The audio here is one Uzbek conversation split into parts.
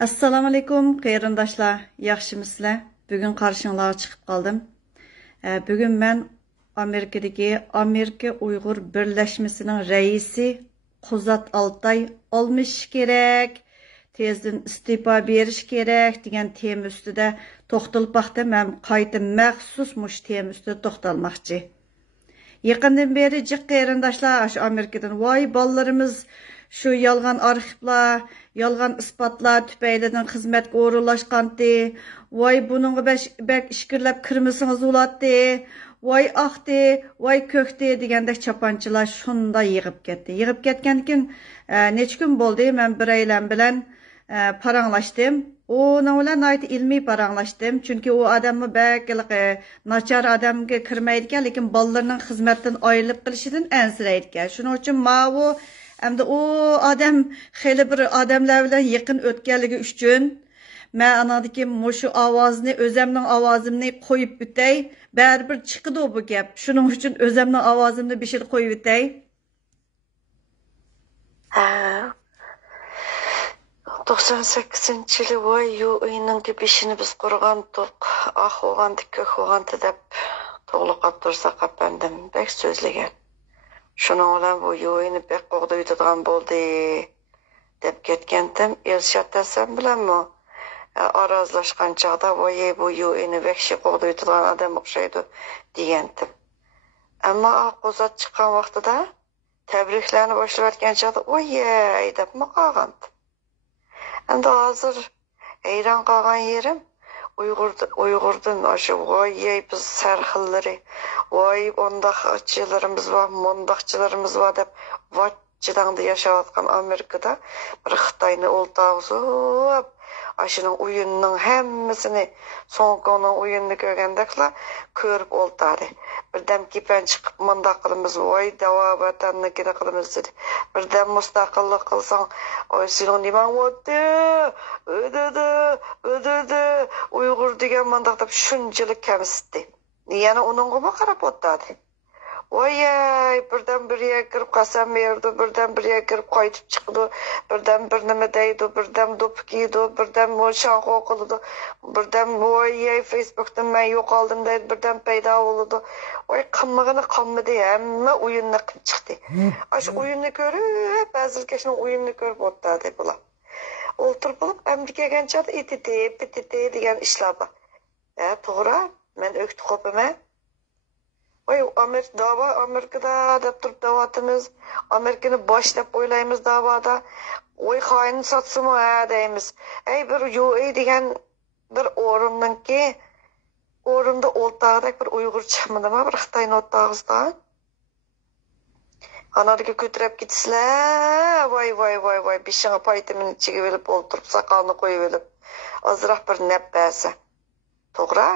Assalamu alaykum, qarindoshlar. Yaxshimisizlar? Bugun qarshingizga chiqib qoldim. Bugun men Amerikadagi Amerika Uyg'ur birlashmasining raisi Quzat Altay olmish kerak, tezdan istifa berish kerak degan tema ustida to'xtalib baxtim. Men qayta maxsus mush tema ustida to'xtalmoqchi. Yaqindan beri jiq qarindoshlar shu Amerikadan voy bollarimiz şu yalğan arxivlar, yalğan isbatlar tüpeylidən xizmətə orunlaşqandı. Vay bununla bək işkirləb kirmisiniz ulatdı. Vay axdı, vay kökdi degəndək çapançılar şunda yığıb getdi. Yığıb getkənkin neçə gün boldu mən bir eyləm bilən paranlaşdım. Onun bilan ayet ilmi paranlaşdım. Çünkü o adamı bək naçar adamga kirməydigan, lekin ballarının xizmətdən ayrılıb qilishidin ənsirəydigan. Şunun üçün mavu hem de o adam xeyli bir adamlar bilan yaqin o'tganligi uchun men anadagi mushu ovozini o'zimning ovozimni qo'yib bitay, baribir chiqdi bu gap. Shuning uchun o'zimning ovozimni beshil qo'yib bitay. 98-yili voy UI'ning beshini biz qurgandik. Ah o'g'andik, ko'k o'g'anti deb to'g'liqab tursa qapandim. Bek so'zlagan. Şunun bilan bu UI'ni bek qo'g'daydigan bo'ldi deb ketgandim. Elshad desam bilanmi? Arazlashgan chaqda voy bu UI'ni bekshi qo'g'daydigan odam o'xshaydi degandim. Ammo qo'zat chiqqan vaqtida tabriklarni boshlayotgan chaqda voy deb qolgandim. Endi hozir hayron qolgan yerim Uyg'urdan o'sha voy biz sarxillari voy ondaqchilarimiz va mondaqchilarimiz va deb vachchidangda yashayotgan Amerikada bir Xitoyni o'ltag'izib ashuning o'yinining hammasini so'ngkoning o'yinini ko'rgandakla ko'rib o'ltadi. Birdan kepan chiqib mondaq qilamiz voy davo vatannikini qilamiz dedi. Birdan mustaqillik qilsang oy sening nimang o'tdi ödedi Uyg'ur degan mondaq deb shunchalik kamsitdi. Yana uningga qarab o'tadi. Voy birdan bir yerga kirib qasam berdi, birdan bir yerga kirib qaytib chiqdi, birdan bir nima deydi, birdan do'pik yedi, birdan shanqo qildi, birdan voy Facebookdan men yo'qoldim deydi, birdan paydo bo'ldi. Voy qilmadi, hamma o'yinni qilib chiqdi. Ash o'yinni ko'rib, ba'zilkashning o'yinni ko'rib o'tadi bular. O'ltirib olib Amerikagancha ititi degan ishlar bor. To'g'ri, men o'kti qo'paman. Oy Amerikada deb turib davatimiz, Amerikani bosh deb o'ylaymiz davada. Oy xoin satsimi deymiz. Bir UA degan bir o'rinda o'ltaqdak bir Uyg'ur chiqmadimi bir Xitoyni o'ltag'izda. Anarga ko'tarib ketisizlar. Voy beshingga paytimini chigib olib o'ltirib saqalni qo'yib olib. Azroq bir nap bersa. To'g'ri?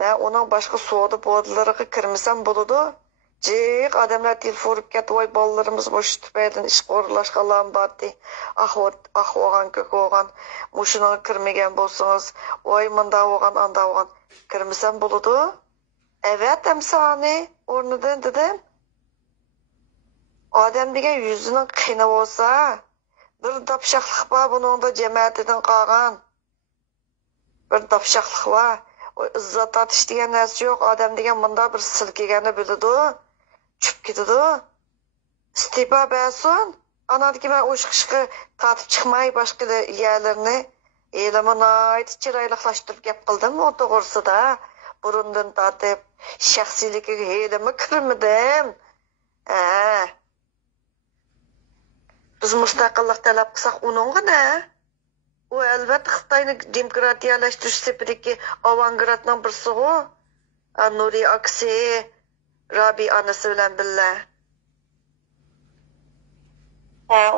Men onun başqa soğudu boğdilariga kirmisam bo'ladi. Jiq adamlar telefon urib ketdi, voy bolalarimiz mush tufaydan ish qo'rlashganlar bordi. Ahvogan ko'kogan, mushuna kirmagan bo'lsangiz, voy munda bo'lgan, anda bo'lgan. Kirmisam bo'ladi. Evet, amsani o'rnidan dedim. Odam degan yuzining qiyni bo'lsa, bir dapshaqlik bor buningda jamoatidan qolgan. Bir dapshaqlik bor. İzzat atış degan narsa yo'q. Odam degan bunda bir silkigani biladi, tushib ketadi. Istifa bersin. Anadagi men o'shqishga tatib chiqmay boshqa yerlarni elamanoyt chiroylixlashtirib gap qildim, o to'g'risida. Burundan tatib shaxsiyligiga helimi kirmadim. Biz mustaqillik talab qilsak uningga ne? O elbette Xitoyni demokratiyalashtirish sepidagi avangardning birisi o. Nuri Aksi, Rabi anasi bilan billa.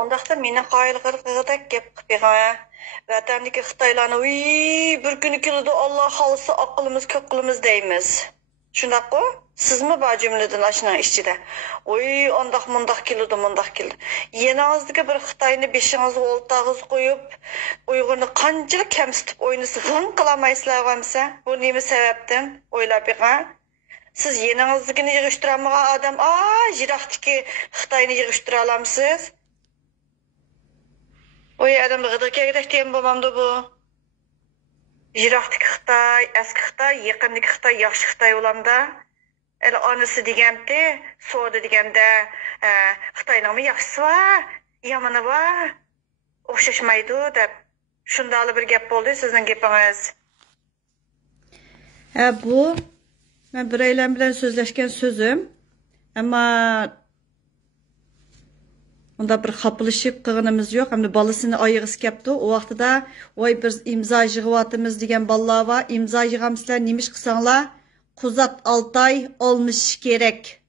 Ondaqda meni qoyilqirqig'idek gap qilgan. Vatandagi Xitoylarni bir kuni keladi Alloh xolisi aqlimiz ko'qlimiz deymiz. Shundaqmi? Sizmi bu jumladan ashning ichida? Ondaq keldi. Yeningizga bir Xitoyni beshingizga o'ltag'iz qo'yib, Uyg'urni qanchalik kamsitib o'ynasa, g'ing qilamaysizlar-mi? Bu nima sababdan? O'ylab beqing. Siz yeningizgini yig'ishtira olmagan odam, jiroqdagi Xitoyni yig'ishtira olamsiz? Oy adamda gıdık gerek diyem babamda bu. Jiraktaki Xitay, eski Xitay, yakındaki Xitay, yaxşı Xitay olamda. Elə anısı degəndə, soğudu degəndə Xitayның mı yaxşısı var, yamanı var, oxşaşmaydı deb. Şundalı bir gap oldu sizin gepiniz. Bu ben bireyler bilen sözleşken sözüm. Ama onda bir xapılışıp qığınımız yok. Hem de balısını ayığız kepti. O vaxtıda oy bir imza yığıvatımız degen ballar var. İmza yığamızlar nemiş kısanlar? Kuzat Altay olmuş gerek.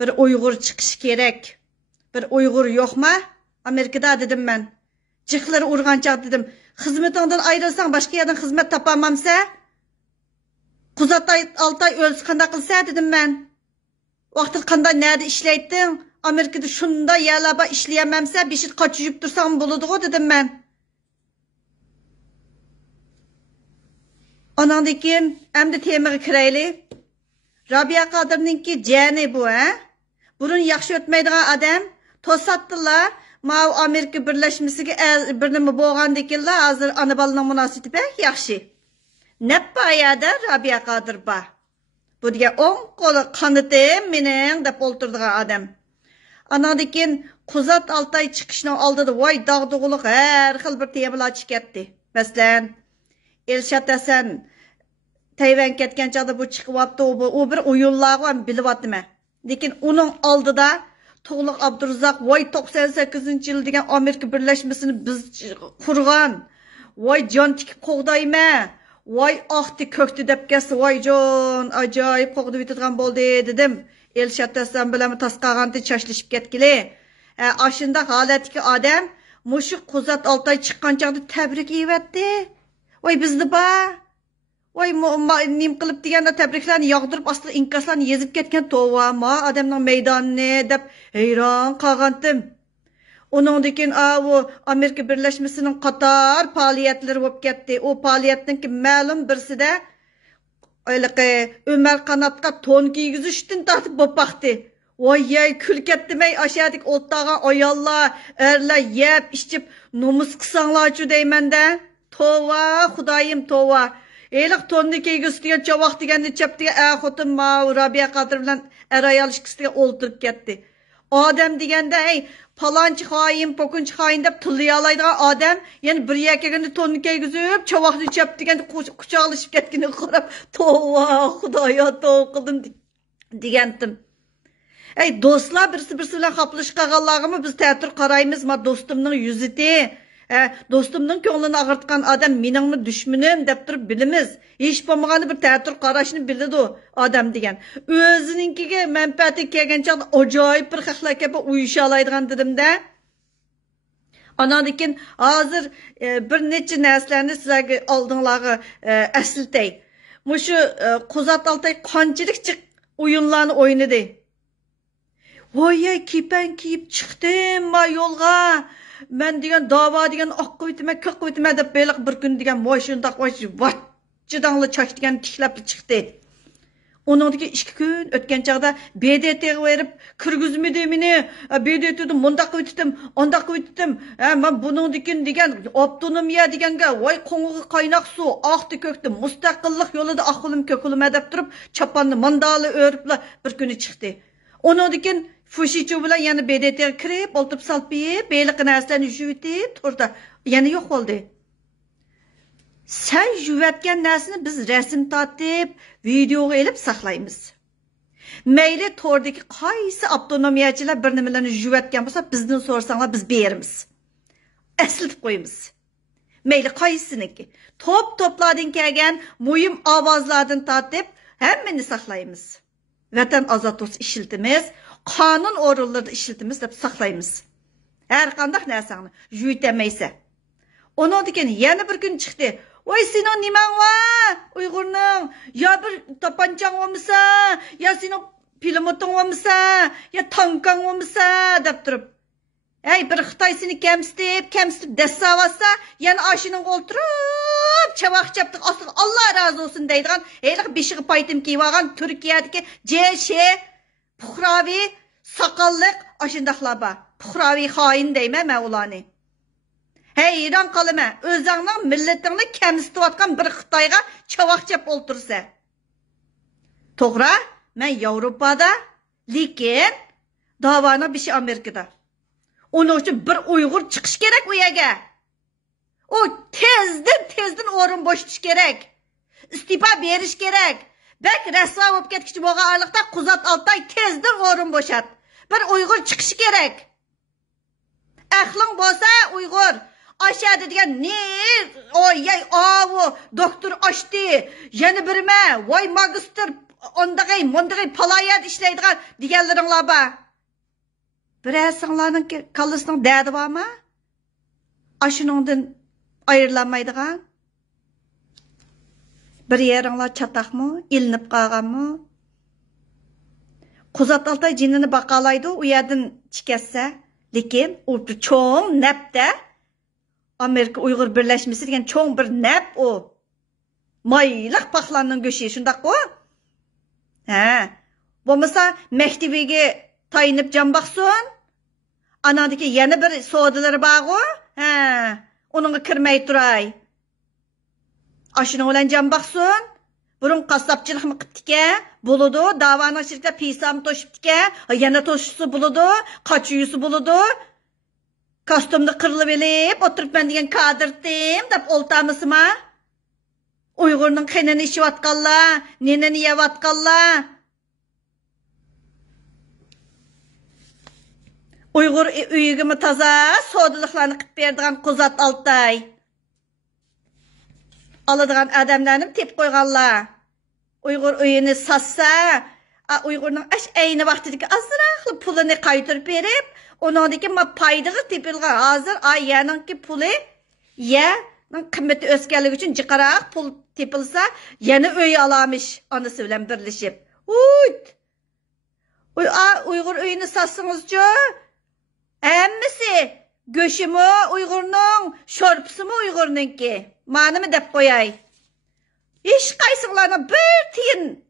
Bir Uygur çıkış gerek. Bir Uygur yok mu? Amerika'da dedim ben. Cıkları urgançak dedim. Hizmetinden ayrılsan başka yerden hizmet tapamamsa Kuzat Altay ölsü kanda kılsa dedim ben. Vaxtı kanda nerede işleydin? Amerika'da şunda yerlaba işleyememse bir şey kaçıcıp dursam buludu dedim ben. Onandakin emdi temiri kireyli. Rabia Kadir'ninki cani bu he. Burun yaxşı ötmeydiğen adam tosattılar. Mav Amerika Birleşmesi'ge birnimi boğandakilla hazır anabalının münasibeti pek yaxşı. Ne bayada Rabia Kadir ba. Bu diye 10 kolu kanıtım menin dep olturduğun adam. Anadakin Kuzat Altay çıkışına aldı da vay dağdığılık her xil bir temalar çıkarttı. Mesela Elşat Hasan Tayvan ketken çağda bu çıkıptı o bir oyunlar var bilivatdı mı? Lekin onun aldıda Toğluq Abdurazak vay 98. yıl degen Amerika Birleşmesini biz kurgan. Vay can tiki qoğdayma. Vay ahti köktü dep gelsi vay can acayip qoğdu bitidgan boldu dedim. Elşat Hasan bilen tasqağantı çaşlaşıp ketkili. Aşında haletki adam muşu Kuzat Altay çıkkan çağda tebrik eyetti. Vay bizdi ba. Vay nim qilib deganda tabriklarni yog'dirib asli inkaslarni yezib ketgan tova ma adamning meydanini deb hayron qolgandim. Ondan keyin o Amerika Birleşmesining qator faoliyatlari bo'lib ketdi. O faoliyatninki ma'lum birisida Ömer Kanatga ton kiygizishdan tortib bo'lib baqdi. Voy kul ketdimay aşağıdaki o'tdagan ayollar, erlar yeb, ichib nomus qilsanglarchu deymanda. Tova, Xudoyim tova. Elik tonni kiygisi degan chavaq deganni chapdiga xotin ma Rabia Kadir bilan ayol ikisiga o'ltirib ketdi. Odam deganda palonchi xoin, pokunchi xoin deb tillayalaydigan odam, yani bir yakaganda tonni kiygizib, chavaqni chap deganda quchoqlashib ketganini qarab, tova, Xudoyo tov qildim degandim. Do'stlar birisi bilan xaplashib qolganlarimi biz ta'tir qaraymiz, ma do'stimning yuziti do'stimning ko'nglini ag'irtgan odam meningmi dushmanim deb turib bilamiz. Hech bo'lmaganda bir ta'tir qarashni biladi odam degan. O'zininkiga manfaati kelgan chaqda ajoyib bir xaxlakaba uyusha oladigan dedimda. Anandan hozir bir necha narsalarni sizlarga oldinglarga aslatay. Mushu Kuzat Altay qanchalik o'yinlarni o'ynadi. Voy kipen kiyib chiqdim ma yo'lga. Men degan davo degan oqqa o'tma, ko'qqa o'tma deb beliq bir kun degan voy shundoq voy vachchidangli choch degan tiklab chiqdi. Onundaki 2 kun o'tgan chaqda BDT'ga verib kirgizmidi meni. BDT'ni mundaq o'tdim, ondaq o'tdim. Men buningdikin degan avtonomiya deganga voy qo'ng'iga qaynoq suv, oqdi ko'kdi, mustaqillik yo'lida oqqulim ko'kulima deb turib chapanni mandali o'ribla bir kuni chiqdi. Onundikin Fushichu bilan yana BDT'ga kirib, oltib salpiyib, beliq narsalarni yuvitib turdi. Yana yo'q bo'ldi. Sen yuvatgan narsani biz rasm tortib, videoga elib saqlaymiz. Mayli tordagi qaysi avtonomiyachilar bir nimalarni yuvatgan bo'lsa, bizdan so'rasanglar biz beramiz. Aslatib qo'yamiz. Mayli qaysiniki. To'plardan kelgan muhim ovozlardan tortib, hammani saqlaymiz. Vatan azatlısı işiltimiz, kanun orullarda işiltimiz deb saqlaymiz. Her qandaq narsani yuyitameyse. Onun diken yana bir gün çıktı. Oy senin niman var? Uygurning ya bir tapanchang olmasa, ya senin pilomoting olmasa, ya tankang olmasa deb turib. Bir Xitoy seni kamsitib dasavasa, yana aşının o'ltirib, chavaq chapdiq ostida Allah razı olsun deydigan, beshig'i paytim kiyib olgan Turkiyadagi JŞ puhravi saqalliq ashundaqlar bor. Puhravi xoin deyman men ularni. Hayran qalaman. O'zingning millatingni kamsitayotgan bir Xitoyga chavoq chep o'ltirsa. To'g'ri, men Yevropada, lekin davoni bishi Amerikada. Onun uchun bir Uyg'ur chiqish kerak u yerga. O tezdan o'rin bo'shatish kerak. İstifa berish kerak. Bak rasvo bo'lib ketkichi bo'lgan orliqda Quzat Altay tezdan o'rin bo'shat. Bir Uyg'ur chiqishi kerak. Aqling bo'lsa Uyg'ur aşağıda degan ne oyay avu doktor açtı. Yana birme voy magistr ondagay palayat ishlaydigan deganlaringlar bor. Birasinglarning kallasining dadi bormi? Ashuningdan ayrilanmaydigan. Bir yeringlar chataqmi, ilinib qolganmi? Quzat Altay jinini baqalaydi, u yerdan chiqassa, lekin u cho'ng napda Amerika Uyg'ur birlashmasi degan cho'ng bir nap o. Mayliq paxlanning go'shi shundaq o. Ha, bo'lmasa maktabiga tayinib jon baqsin. Anadagi yana bir sodalari bor-ku. Ha, uningga kirmay turay. Ashuni bilan jon baqsin. Burun qassobchilikmi qilibdika? Bo'ladi. Da'voning shirkda pisam to'shibdika. Yana to'shisi bo'ladi, qochuyisi bo'ladi. Kostumda qırılıb elib, oturubman degan kadirdim, deb oltamısıma. Uyg'urning qinini ishiyotganlar, nenini yeyotganlar. Uyg'ur uyigimi toza, sodiliqlarni qilib berdigan Quzat Altay. Aladigan odamlarni tep qo'yganlar. Uyg'ur uyini sassa, Uyg'urning ayni vaqtidagi azroqli pulini qaytarib berib, onundaki paydığı tepilgan hazır ayyanınki puli ya kıymeti öskenlik için çıkarak pul tepilse yeni öy alamış anısı bilen birleşip. Uygur öyünü satsınızca emmisi göşü mü Uygur'un şorpusu mu Uygur'un ki manı mı dep koyay. İş kaysıqlarına bir tiyin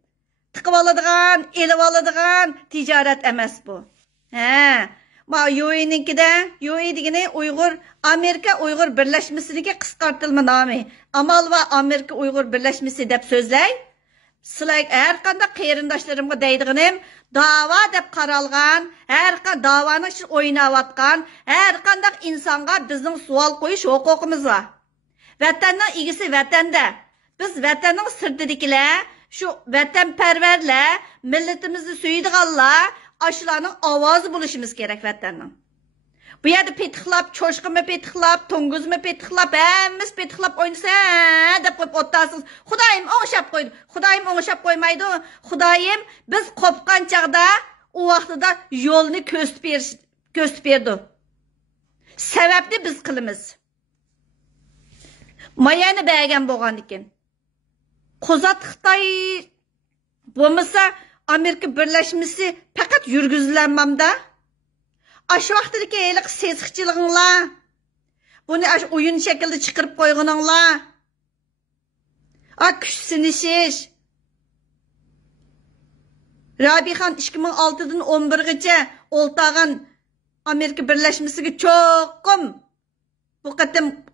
tıkıp alıdığan, elip alıdığan ticaret emez bu. He. Ma UAE'ninkide, UAE degeni Uyg'ur Amerika Uyg'ur birlashmasiga qisqartirma nomi. Amal va Amerika Uyg'ur birlashmasi deb so'zlay. Sizlar har qanday qarindoshlarimga deydiganim, da'vo deb qaralgan, har qanday da'voni uchun o'ynayotgan, har qanday insonga bizning savol qo'yish huquqimiz bor. Vatanning egisi vatanda. Biz vatanning sirtidagilar, shu vatanparvarlar, millatimizni suydiganlar aşılarının avazı buluşumuz gerek vatanın. Bu yerde petiklap, çoşkımı petiklap, tonguzmu petiklap, hemiz petiklap oynasa dep koyup otasınız. Xudayım oğuşap koydu. Xudayım oğuşap koymaydı. Xudayım biz kopkan çağda o vaxtıda yolunu köstüp berdi. Sebepli biz kılımız. Mayani bəgən boğan iken. Quzat Xitay bo'lmasa Amerika birleşmesi fakat yürgüzülenmemde. Aşı vaxtideki eylik sezgiçiliğinla, bunu oyun şekilde çıkırıp koygununla, küçsünüşüş. Rabihan 2006'dan 11'gece oltağın Amerika birleşmesiga çoğum bu qatim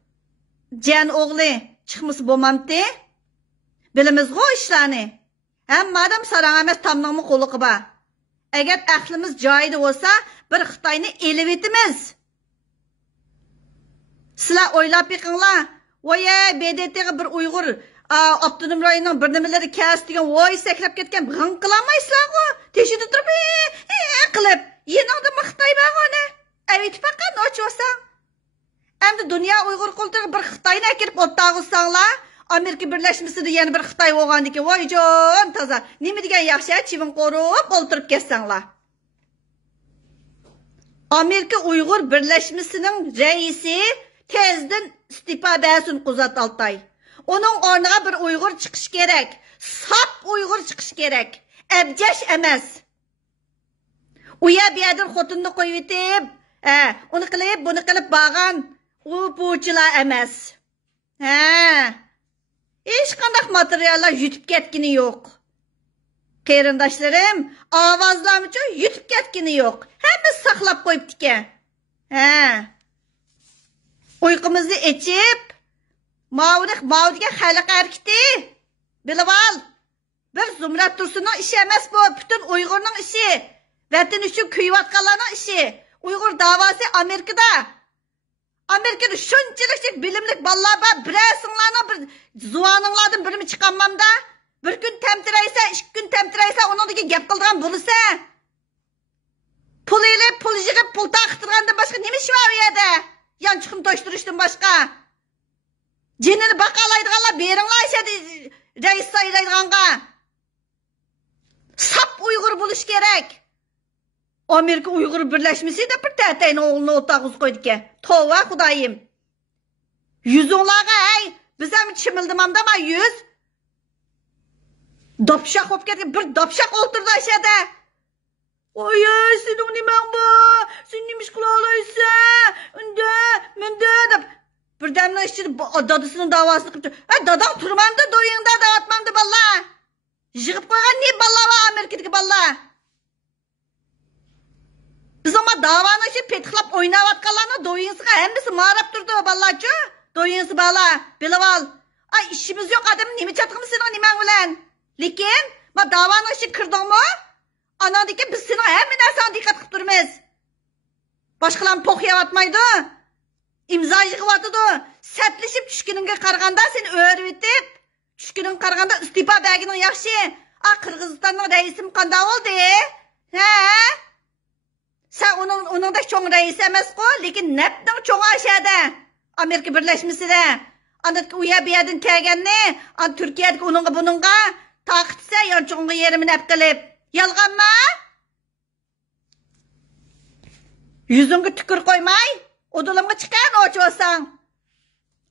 can oğlu çıkması bo'lmamdi. Bilimiz o işlerini. Hem madem sarang emas tamningmi qo'liqi bor. Agar aqlimiz joyida bo'lsa, bir Xitoyni elib etimiz. Sizlar o'ylab yiqinglar. Voya BDTga bir Uyg'ur avtonom rayonning bir nimalari kas degan voy sakrab ketgan g'ing qilolmaysizlar-ku. Teshida turib qilib, yeningda Xitoy bor-ku. Avit faqat nochosang. Endi dunyo Uyg'ur qoldirib bir Xitoyni akirib o'tag'usanglar. Amerika birleşmesinde yeni bir Xitoy olgandan keyin voy jon toza nima degan yaxshi chivin qo'rib o'ltirib ketsanglar. Amerika Uyg'ur birleşmesining raisi tezdan istifa bersin Quzat Altay. Onun o'rniga bir Uyg'ur chiqish kerak. Sap Uyg'ur chiqish kerak. Abjash emas. U yerdan xotinni qo'yib etib, uni qilib, buni qilib bag'an u buchilar emas. Hiç qandaq materiallar yutib ketgini yo'q. Qarindoshlarım, ovozlarim uchun yutib ketgini yo'q. Hamma saqlab qo'yibdi-ki. Uyqumuzni içib, mavdiga xalq hareketi. Bilib al. Bir Zumrat Tursunning ishi emas bu, butun Uyg'urning ishi. Vatan uchun kuyayotganlarning ishi. Uyg'ur davosi Amerikada. Amerikada shunchalik bilimlik bolalar bor, birasinglarning bir zuvaninglardan birimi chiqanmamda. Bir kun temtiraysa, 2 kun temtiraysa, onunki gap qildigan bo'lsa. Pul elib, pul yig'ib, pul taqtirgandan boshqa nima ish bor u yerda? Yanchiqni to'shtirishdan boshqa. Jinini baqalaydiganlar beringlar ishadi, rais saylaydiganga. Sap Uyg'ur bo'lish kerak. Amerika Uyg'ur birlashmasida bir tatayni o'g'lini o'tag'iz qo'ydi-ki. Tova xudoyim. Yuzinglarga ay, biz ham chimildimamda ma yuz. Dopshaq bo'lib ketgan, bir dopshaq o'ltirdi ashada. Oy, sening nimang bor? Sen nima ish qila olaysan? Unda, menda deb birdamdan ichida dadasining davosini qilib, dadang turmamda, do'yingda davatmamda balla. Yig'ib qo'ygan ne balla va Amerikadagi balla. Biz ama davani için petixlab o'ynayotganlarni do'yingizga hammasi marab turdi ballachi. Do'yingiz balla, bilib ol. Ay, ishimiz yo'q adam, nima chatqimiz sening nimang bilan? Lekin, ma davani için kirdingmi? Anadaki biz sening hamma narsani diqqat qilib turamiz. Boshqalar po'qiyotmaydi. İmzo yig'yotdi. Satlashib tushkuningga qaraganda seni o'rib etib, tushkuning qaraganda istifa berganing yaxshi. Qirg'izistonning raisim qanday bo'ldi? Ha? Sen onun da çoğun reis emas-ku, lekin nepning çoğu aşağıda. Amerika Birleşmesi'de. Anadaki uya bir yerden kelgenni, Türkiye'deki onunla bununla taqitsa yan çoğunga yerimi nep qilib. Yalgan mı? Yüzünge tükür koymay, odalamga çıkan oç olsan.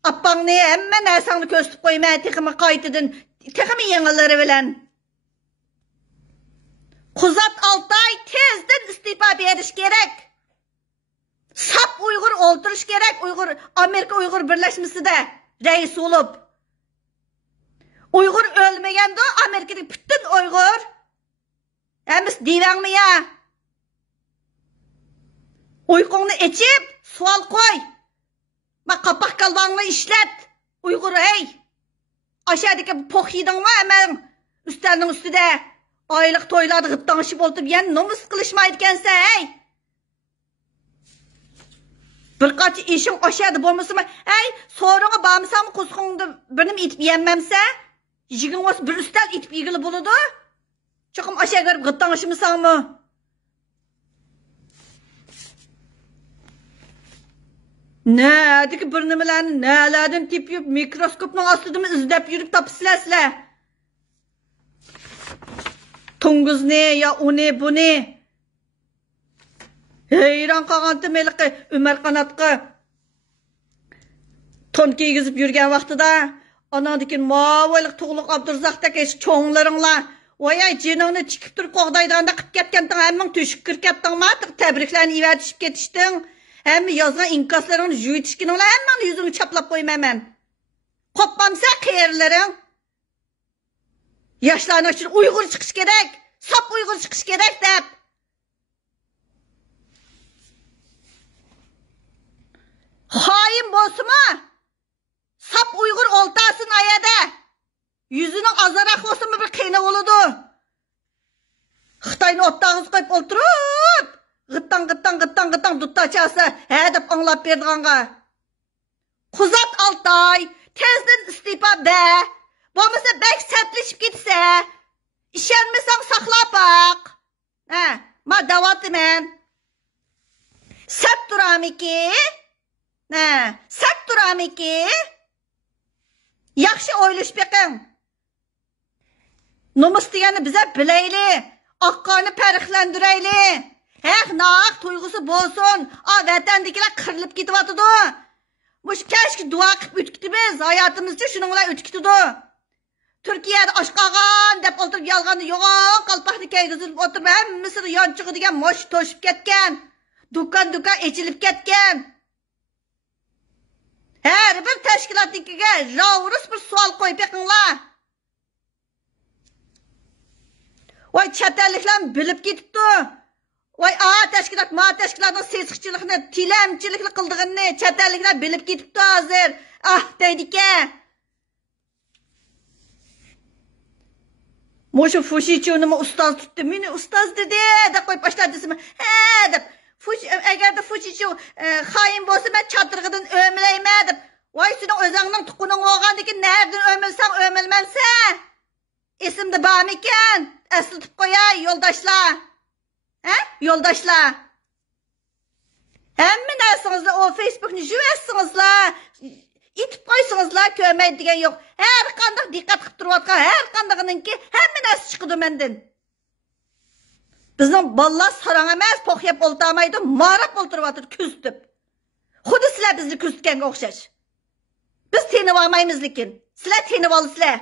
Appangni hemme narsangni ko'rsatib qo'ymay, teximi qaytadan, teximi yengillari bilan. Kuzat Altay tezden istifa beriş gerek. Sap Uygur oltirish gerek. Amerika Uygur Birleşmesi'de reis olup. Uygur ölmegende Amerika'daki bütün Uygur. Hemis divan mı ya? Uykunu içip sual koy. Bak kapak kalbanını işlet. Uygur hey. Aşağıdaki poh yedin mi hemen üstlerinin üstüde. Aylık toylarda gıptanışıp olup yani nomus kılışmaydıkense hey. Birkaç işin aşağıda bulması mı? Hey, soruna bağımsam kuskundu benim itip yenmemse, yigin olsa bir üstel itip ilgili buludu. Çokum aşağı görüp gıptanışımısan mı? Ne, ki bir nimelerini nelerden tip yiyip mikroskopun astıdımı izlep yürüp tapısılasıla. Tunguz ne ya o ne bu ne? Heyran qağantı meliki Ömer Kanatqı. Ton kiygizip yürgen vaxtıda anadaki mavaylık tuğluk Abdurzaq'daki çoğunlarınla oyay jeningni tikip turib qo'g'daydanda qilib ketgandan hamman to'shib kirib ketdingmi? Tabriklarni ivatishib ketishding. Hamma yozgan inkaslaringni yuvitishgininglar hammani yuzingni chaplab qo'ymayman. Qopmamsa qayerlaring? Yoshlarning uchun Uyg'ur chiqish kerak. Sap Uyg'ur chiqish kerak deb. Xoin bo'lsa-mi? Sap Uyg'ur oltasin ayada. Yüzünün azarak olsun bir qiyna bo'ladi. Xitoyni o'tdag'iz qo'yib o'ltirib, g'ittan duttachasi ha deb anglab berdiganga. Quzat Altay, tezden istifa ber. Bo'lmasa bek satlashib ketsa, ishonmasang saqlab baq. Ha, ma da'vatman. Sat turamiki? Ha, sat turamiki? Yaxshi o'ylash beqing. Nomus degani bize bilayli, oqqonni farqlantirayli. Naq tuyg'usi bo'lsin. Vatandagilar qirilib ketyapti. Mush kashki duo qilib o'tkitimiz, hayotimizcha shuning bilan o'tkitdi. Turkiyada oshqagan deb o'tirib yolg'onni yo'q, qalpoqni kiygizib o'tirib hammasini yonchig'i degan mosh to'shib ketgan. Do'kon echilib ketgan. Her bir tashkilotnikiga ravurus bir savol qo'yib beqinglar. Voy chet elliklar bilib ketibdi. Voy, tashkilot, tashkilotning sesiqchilikni, tilamchilikni qildig'ini chet elliklar bilib ketibdi hozir. Deydi-ki. Mo'shu Fushichuni ustoz tutdi. Meni ustoz dedi, deb qo'yib boshladi desam, deb. Agarda Fushichu xoin bo'lsa, men chatirg'idan o'mlayman deb. Voy, sening o'zingning tuquning bo'lgandan nerdan o'milsang o'milmansa? Esimda bormikan? Eslatib qo'yay, yo'ldoshlar. Yo'ldoshlar. Hamma narsangizlar o Facebookni juvasingizlar. İtib qo'ysingizlar, ko'rmaydi degan yo'q. Har qanday diqqat qilib turayotgan, har qandayiniki hamma narsa chiqadi mendan. Bizning bolalar sarang emas, po'qyab o'ltirmaydi, marab o'ltiryapti kuzitib. Xuddi sizlar bizni kuzitganga o'xshash. Biz tenib olmaymiz lekin. Sizlar tenib olsizlar.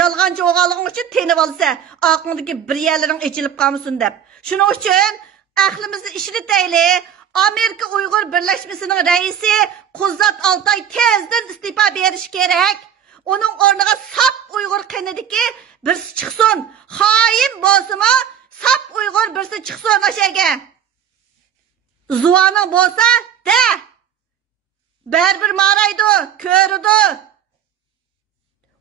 Yolg'onchi o'g'allig'ing uchun tenib olsa, aqlingdagi bir yerlaring echilib qolmasin deb. Shuning uchun aqlimizni ishlataylik. Amerika Uyg'ur birlashmasining raisi Quzat Altay tezdan istifa berish kerak. Uning o'rniga sap Uyg'ur qanidiki birisi chiqsin. Xoin bo'lsa-mo, sap Uyg'ur birisi chiqsin o'shaga. Zuvani bo'lsa, de. Baribir maraydi, ko'ridi.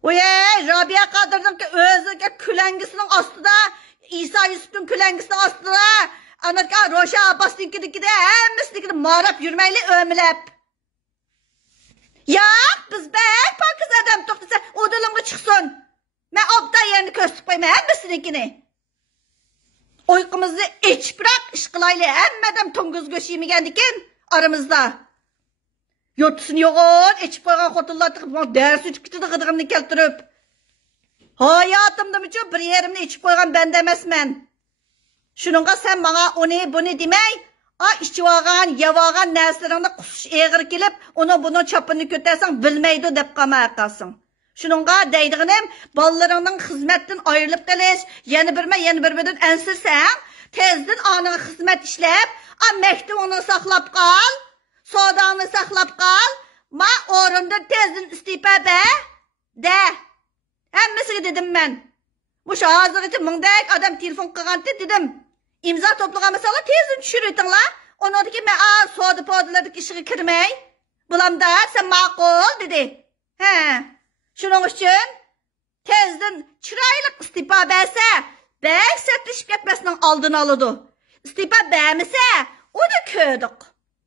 Oye, Rabia Qadirning o'ziga kulangisining ostida, İsa Yusufning kulangisining ostida, anaka Roşa Abbas'ninkide hemmisnikini marab yürmeyle ömlep. Ya biz bek pakiz adam toxtasa odalımga çıksın. Ben obda yerini köstüp koyma hemmisinikini. Uyqumuzni iç bırak iş kılaylı hemmeden tonguz göşeyimigen diken aramızda. Yurtusunu yoğun içip koygan xotullar tıkıp ders üçkütü de gıdığımını keltirip. Hayatımda için bir yerimni içip koygan ben demesmen. Şununla sen bana onu bunu demey, içivagan, yavagan neslerinde kusuş eğir gelip, onu bunun çapını kötersen bilmeydi dep qamaya kalsın. Şununla deydiğinim, ballarının hizmetten ayrılıp kalış, yeni birden ensirsen, tezden anın hizmet işlep, mektubunu saklap kal, sodanı saklap kal, orunda tezden istifa be, de. Hemmisi dedim ben. Bu şu hazır için mındayk adam telefon kıgantı dedim. İmza toplagan mesela tezden düşürüyordun la. Onu dedi ki ben soğudu poğdulardaki işe kirmey. Bulam da sen makul dedi. Şunun için tezden çıraylık istifa verse bek sertleşip gitmesinin aldığını alıdı. İstifa vermese o da köydük.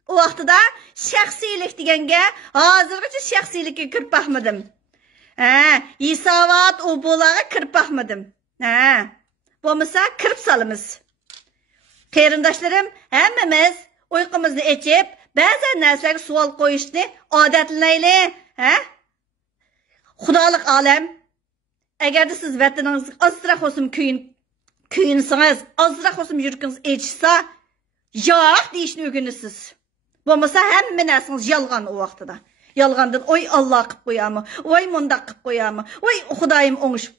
O vaxtı da şəxsilik degenge hazırgıcı şəxsilikə kirip baxmadım. İsavat o bolağa kirip baxmadım. Bo'lmasa kirip salımız. Qeyrindaşlarım, hemmimiz uyqumuzni içip, ba'zan narsalarga savol qo'yishni odatlanaylik. Xudolik olam. Agarda siz vataningizga ozroq olsun kuyinsangiz, ozroq olsun yurgingiz echsa, yo'q deyishni o'rganasiz. Bo'lmasa hamma narsangiz yolg'on o vaqtida. Yolg'ondan oy Alloh qilib qo'yami, oy mundaq qilib qo'yami, oy Xudoyim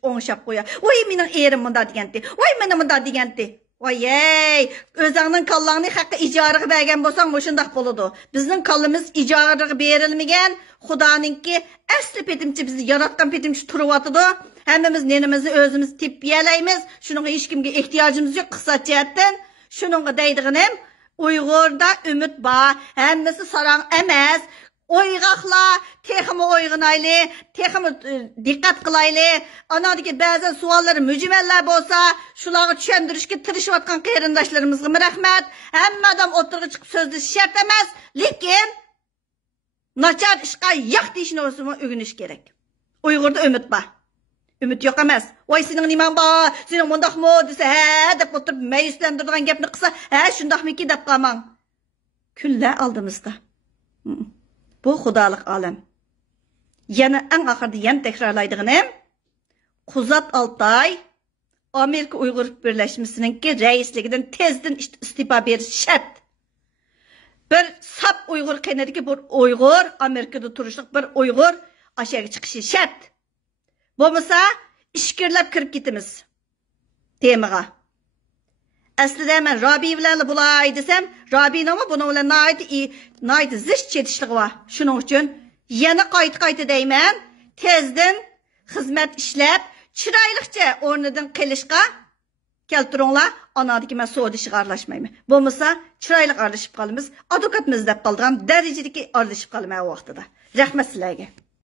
o'ngshab qo'ya, oy mening erim munda degandi, oy meni munda degandi. Voyey, o'zingning kallangni haqqa ijaraga bergan bo'lsang, o'shundoq bo'ladi. Bizning kallamiz ijaraga berilmagan, Xudoninki asli petimchi bizni yaratgan petimchi turyotidi. Hammamiz nenimizni o'zimiz tepyalaymiz. Shuninga hech kimga ehtiyojimiz yo'q qisqachadan. Shuninga deydiganim, Uyg'urda umid bor, hammasi sarang emas. Oygaqla, texmi oyg'inayli, texmi diqqat qilayli. Anadagi ba'zan savollar mujmallar bo'lsa, shularga tushuntirishga tirishayotgan qarindoshlarimizga rahmat. Hamma odam o'tirg'i chiqib so'zlash shart emas, lekin nachar ishqa yo'q deyishni o'rganish kerak. Uyg'urda umid bor. Umid yo'q emas. Voy sening niman bor? Sening mundaqmi desa, deb o'tirib mayuslantiradigan gapni qilsa, shundaqmiki deb qolmang. Kunlar oldimizda. Bu xudolik olam. Yana eng oxirida yana takrorlaydiganim, Quzat Altay Amerika Uyg'ur birlashmasininki raisligidan tezdan istifa berish shart. Bir sap Uyg'ur qanadagi bir Uyg'ur, Amerikada turishlik bir Uyg'ur ashaga chiqishi shart. Bo'lmasa, ishkirlab kirib ketamiz temaga. Aslida men Rabi bilan bulay desam, Rabining buni bilan naydi zish chetishlig'i bor. Shuning uchun yana qayta deyman, tezdan xizmat ishlab, chiroyliqcha o'rnidan qilishga keltiringlar. Anadaki men savdo ishiga aralashmayman. Bo'lmasa, chiroyli aralashib qolamiz. Advokatimiz deb qolgan darajadagi aralashib qolaman vaqtida. Rahmat sizlarga.